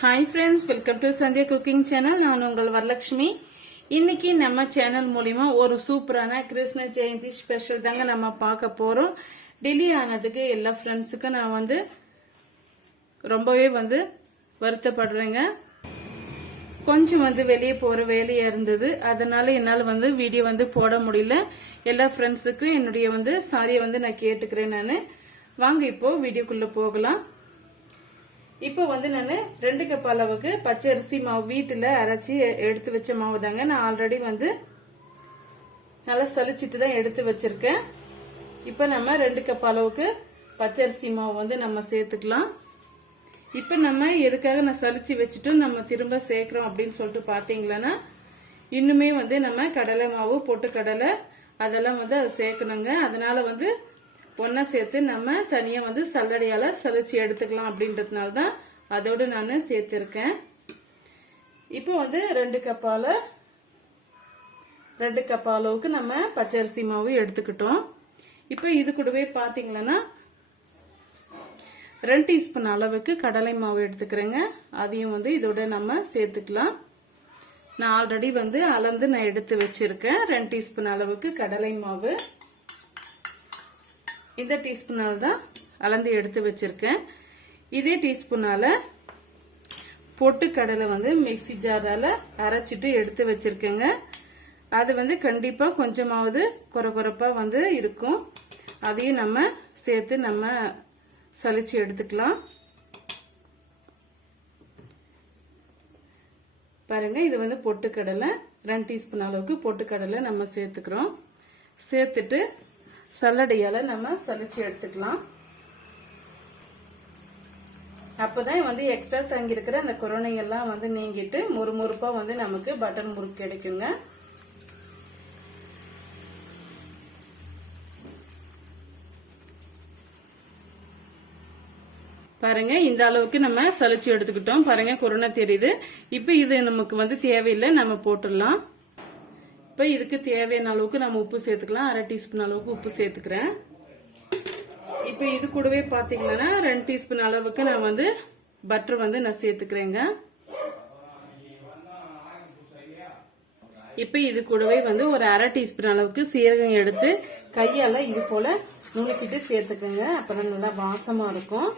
High friends welcome to Sandhya cooking channel நான் உங்கள் வரலட்சுமி இன்னைக்கு நம்ம சேனல் மூலமா ஒரு சூப்பரான கிருஷ்ண ஜெயந்தி ஸ்பெஷல் தாங்க நம்ம பார்க்க போறோம் டிலே ஆனதுக்கு எல்லா फ्रेंड्सக்கு நான் வந்து ரொம்பவே வந்து வருத்தப்படுறேங்க கொஞ்சம் வந்து வெளிய போற வேலையா இருந்தது அதனால என்னால வந்து வீடியோ வந்து போட முடியல எல்லா फ्रेंड्सக்கு என்னுடைய வந்து சாரியை வந்து நான் கேட்டுக்கிறேன் நான் வாங்க இப்போ வீடியோக்குள்ள போகலாம் இப்போ வந்து நான் 2 கப் அளவுக்கு பச்சை அரிசி மாவு வீட்ல அரைச்சி எடுத்து வச்ச மாவு தாங்க நான் ஆல்ரெடி வந்து நல்லா சலிச்சிட்டு தான் எடுத்து வச்சிருக்கேன் இப்போ நம்ம 2 கப் அளவுக்கு பச்சை அரிசி மாவு வந்து நம்ம சேர்த்துக்கலாம் இப்போ நம்ம எதுக்காக நான் சலிச்சி வச்சிட்டு நம்ம திரும்ப சேர்க்கறோம் அப்படினு சொல்லிட்டு பாத்தீங்களானா இன்னுமே வந்து நம்ம கடலை மாவு பொட்டு கடலை அதெல்லாம் வந்து அது சேர்க்கணுங்க அதனால வந்து ஒண்ணா சேர்த்து நம்ம தனியா வந்து சல்லடையால சலிச்சி எடுத்துக்கலாம் அப்படின்றதுனால தான் அதோட நான் சேர்த்திருக்கேன் இப்போ வந்து 2 கப் அளவுக்கு நம்ம பச்சரிசி மாவு எடுத்துக்கிட்டோம் இப்போ இது கூடவே பாத்தீங்கன்னா 2 டீஸ்பூன் அளவுக்கு கடலை மாவு எடுத்துக்கிறேங்க அதையும் வந்து இதோட நம்ம சேர்த்துக்கலாம் நான் ஆல்ரெடி வந்து அளந்து நான் எடுத்து வச்சிருக்கேன் 2 டீஸ்பூன் அளவுக்கு கடலை மாவு இந்த டீஸ்பூனால தான் அளந்து எடுத்து வச்சிருக்கேன் இதே டீஸ்பூனால பொட்டு கடலை வந்து மிக்ஸி ஜாரால அரைச்சிட்டு எடுத்து வச்சிருக்கேங்க அது வந்து கண்டிப்பா கொஞ்சமாவது கொரகொரப்பா வந்து இருக்கும் அதையும் நம்ம சேர்த்து நம்ம சலிச்சு எடுத்துக்கலாம் பாருங்க இது வந்து பொட்டு கடலை 2 டீஸ்பூன் அளவுக்கு பொட்டு கடலை நம்ம சேர்த்துக்கிறோம் சேர்த்துட்டு சல்லடையால நம்ம சலிச்சு எடுத்துக்கலாம் அப்பதான் வந்து எக்ஸ்ட்ரா தங்கி இருக்கிற அந்த கொரோனை எல்லாம் வந்து நீங்கிட்டு முறுமுறுப்பா வந்து நமக்கு பட்டன் முறுக்கு கிடைக்குங்க பாருங்க இந்த அளவுக்கு நம்ம சலிச்சு எடுத்துக்கிட்டோம் பாருங்க கொரோனா தெரியுது இப்ப இது நமக்கு வந்து தேவையில்லை நம்ம போட்டுடலாம் இப்ப இதுக்கு தேவையான அளவுக்கு நம்ம உப்பு சேர்த்துக்கலாம் 1/2 டீஸ்பூன் அளவுக்கு உப்பு சேர்த்துக்கிறேன் இப்ப இது கூடவே பாத்தீங்கன்னா 2 டீஸ்பூன் அளவுக்கு நான் வந்து பட்டர் வந்து நான் சேர்த்துக்கிறேங்க இப்ப இது கூடவே வந்து ஒரு 1/2 டீஸ்பூன் அளவுக்கு சீரகம் எடுத்து கையால இது போல நுணுக்கிட்டு சேர்த்துக்கங்க அப்புறம் நல்லா வாசமா இருக்கும்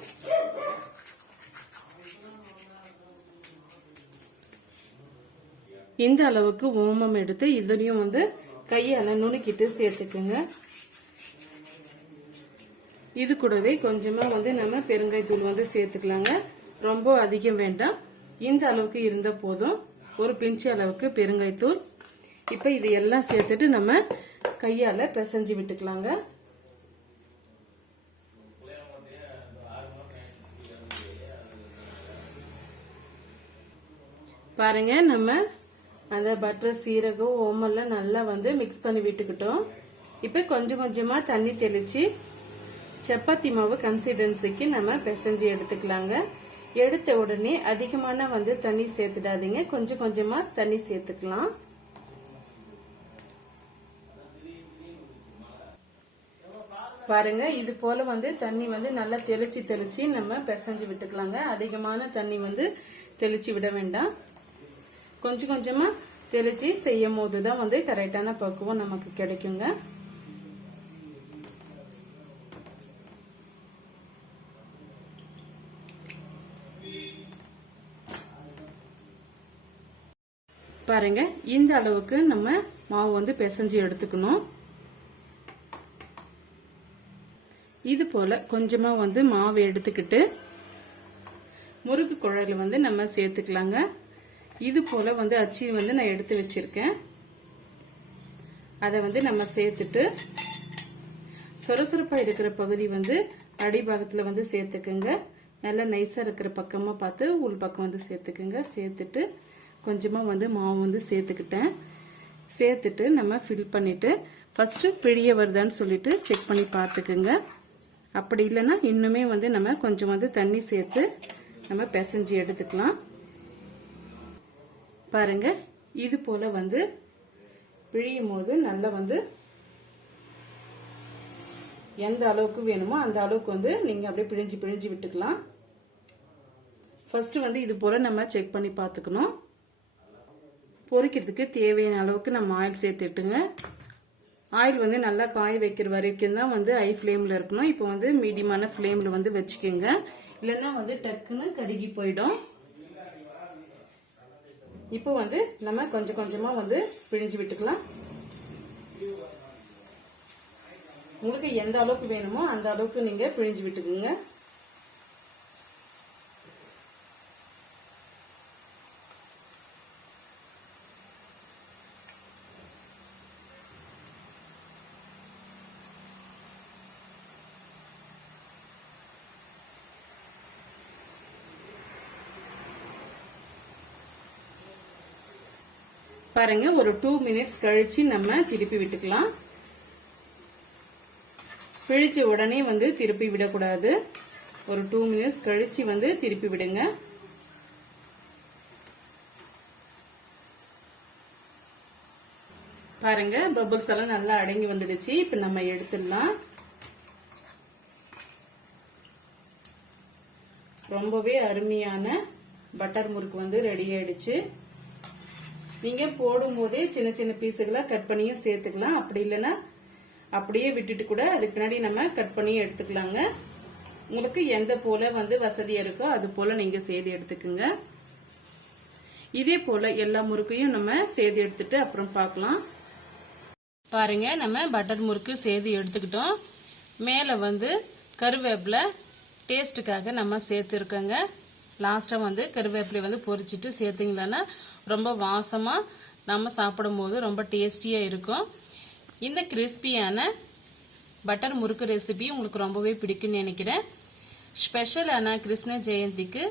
இந்த அளவுக்கு ஓமம் எடுத்து இதையும் வந்து கையால நுணுக்கிட்டு சேர்த்துக்குங்க இது கூடவே கொஞ்சமா வந்து நம்ம பெருங்காயத்தூள் வந்து சேர்த்துக்கலாங்க ரொம்ப அதிகம் வேண்டாம் இந்த அளவுக்கு இருந்த போதும் ஒரு பிஞ்சு அளவுக்கு பெருங்காயத்தூள் இப்ப இது எல்லாம் சேர்த்துட்டு நம்ம கையால பிசைஞ்சு விட்டுக்கலாங்க பாருங்க நம்ம அந்த பட்டர் சீரகம் ஓமெல்லாம் நல்லா வந்து மிக்ஸ் பண்ணி விட்டுக்கிட்டோம் இப்ப கொஞ்சம் கொஞ்சமா தண்ணி தெளிச்சு சப்பாத்தி மாவு கன்சிஸ்டன்சிக்கு நம்ம பிசைஞ்சு எடுத்துக்கலாங்க எடுத்த உடனே அதிகமான வந்து தண்ணி சேர்த்துடாதீங்க கொஞ்சம் கொஞ்சமா தண்ணி சேர்த்துக்கலாம் பாருங்க இது போல வந்து தண்ணி வந்து நல்லா தெளிச்சு நம்ம பிசைஞ்சு விட்டுக்கலாங்க அதிகமான தண்ணி வந்து தெளிச்சு விட வேண்டாம் கொஞ்சம் கொஞ்சமா தெளிச்சு செய்யும் போதுதான் வந்து கரெக்டான பக்குவம் நமக்கு கிடைக்குங்க பாருங்க இந்த அளவுக்கு நம்ம மாவு வந்து பிசைஞ்சு எடுத்துக்கணும் இது போல கொஞ்சமா வந்து மாவு எடுத்துக்கிட்டு முறுக்கு குழாயில வந்து நம்ம சேர்த்துக்கலாங்க இது போல வந்து அச்சி வந்து நான் எடுத்து வச்சிருக்கேன் அதை வந்து நம்ம சேர்த்துட்டு சொரசொரப்பா இருக்கிற பகுதி வந்து அடிபாகத்துல வந்து சேர்த்துக்குங்க நல்லா நைஸா இருக்கிற பக்கமா பார்த்து உள் பக்கம் வந்து சேர்த்துக்குங்க சேர்த்துட்டு கொஞ்சமா வந்து மாவு வந்து சேர்த்துட்டு நம்ம ஃபில் பண்ணிட்டு ஃபர்ஸ்ட் பிழிய வருதான்னு சொல்லிட்டு செக் பண்ணி பார்த்துக்குங்க அப்படி இல்லைன்னா இன்னுமே வந்து நம்ம கொஞ்சம் வந்து தண்ணி சேர்த்து நம்ம பிசைஞ்சு எடுத்துக்கலாம் பாருங்க இது போல வந்து பிழியும் போது நல்லா வந்து எந்த அளவுக்கு வேணுமோ அந்த அளவுக்கு வந்து நீங்க அப்படியே பிழிஞ்சு விட்டுக்கலாம் ஃபர்ஸ்ட் வந்து இது போல நம்ம செக் பண்ணி பார்த்துக்கணும். பொரிக்கிறதுக்கு தேவையான அளவுக்கு நம்ம ஆயில் சேர்த்துட்டுங்க. ஆயில் வந்து நல்லா காய வைக்கிற வரைக்கும் தான் வந்து ஹை ஃப்ளேமில் இருக்கணும். இப்போ வந்து மீடியமான ஃப்ளேமில் வந்து வச்சுக்கோங்க, இல்லைன்னா வந்து டக்குன்னு கருகி போயிடும். இப்போ வந்து நம்ம கொஞ்சம் கொஞ்சமாக வந்து பிழிஞ்சு விட்டுக்கலாம். உங்களுக்கு எந்த அளவுக்கு வேணுமோ அந்த அளவுக்கு நீங்க பிழிஞ்சு விட்டுக்குங்க. பாருங்க, ஒரு 2 மினிட்ஸ் கழிச்சு நம்ம திருப்பி விட்டுக்கலாம். பிழிச்ச உடனே வந்து திருப்பி விடக்கூடாது. ஒரு 2 மினிட்ஸ் கழிச்சு வந்து திருப்பி விடுங்க. பாருங்க, பபிள்ஸ் எல்லாம் நல்லா அடங்கி வந்துடுச்சு. இப்ப நம்ம எடுத்துடலாம். ரொம்பவே அருமையான பட்டர் முறுக்கு வந்து ரெடி ஆயிடுச்சு. நீங்க போடும் போதே சின்ன சின்ன பீஸுகளா கட் பண்ணியும் சேர்த்துக்கலாம். அப்படி இல்லைன்னா அப்படியே விட்டுட்டு கூட அதுக்கு பின்னாடி நம்ம கட் பண்ணி எடுத்துக்கலாங்க. உங்களுக்கு எந்த போல வந்து வசதியா இருக்கோ அது போல நீங்க செய்து எடுத்துக்குங்க. இதே போல எல்லா முறுக்கையும் நம்ம செய்து எடுத்துட்டு அப்புறம் பார்க்கலாம். பாருங்க, நம்ம பட்டர் முறுக்கு செய்து எடுத்துக்கிட்டோம். மேல வந்து கருவேப்பிலை டேஸ்ட்டுக்காக நம்ம சேர்த்துருக்கோங்க. லாஸ்டா வந்து கருவேப்பிலை வந்து பொரிச்சிட்டு சேர்த்தீங்களன்னா ரொம்ப வாசமா நம்ம சாப்பிடும் போது ரொம்ப டேஸ்டியா இருக்கும். இந்த கிறிஸ்பியான பட்டர் முறுக்கு ரெசிபி உங்களுக்கு ரொம்பவே பிடிக்கும்னு நினைக்கிறேன். ஸ்பெஷலான கிருஷ்ண ஜெயந்திக்கு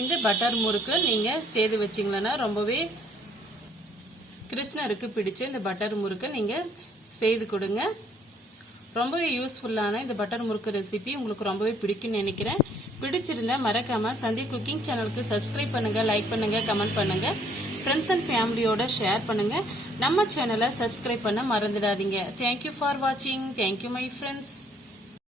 இந்த பட்டர் முறுக்கு நீங்க செய்து வச்சீங்கன்னா ரொம்பவே கிருஷ்ணருக்கு பிடிச்ச இந்த பட்டர் முறுக்கு நீங்க செய்து கொடுங்க. ரொம்பவே யூஸ்ஃபுல்லான இந்த பட்டர் முறுக்கு ரெசிபி உங்களுக்கு ரொம்பவே பிடிக்கும்னு நினைக்கிறேன். பிடிச்சிருந்தா மறக்காம சந்தியா குக்கிங் சேனலுக்கு சப்ஸ்கிரைப் பண்ணுங்க, லைக் பண்ணுங்க, கமெண்ட் பண்ணுங்க, ஃப்ரெண்ட்ஸ் அண்ட் ஃபேமிலியோட ஷேர் பண்ணுங்க. நம்ம சேனலை சப்ஸ்கிரைப் பண்ண மறந்துடாதீங்க. தேங்க்யூ ஃபார் வாட்சிங். Thank you my friends.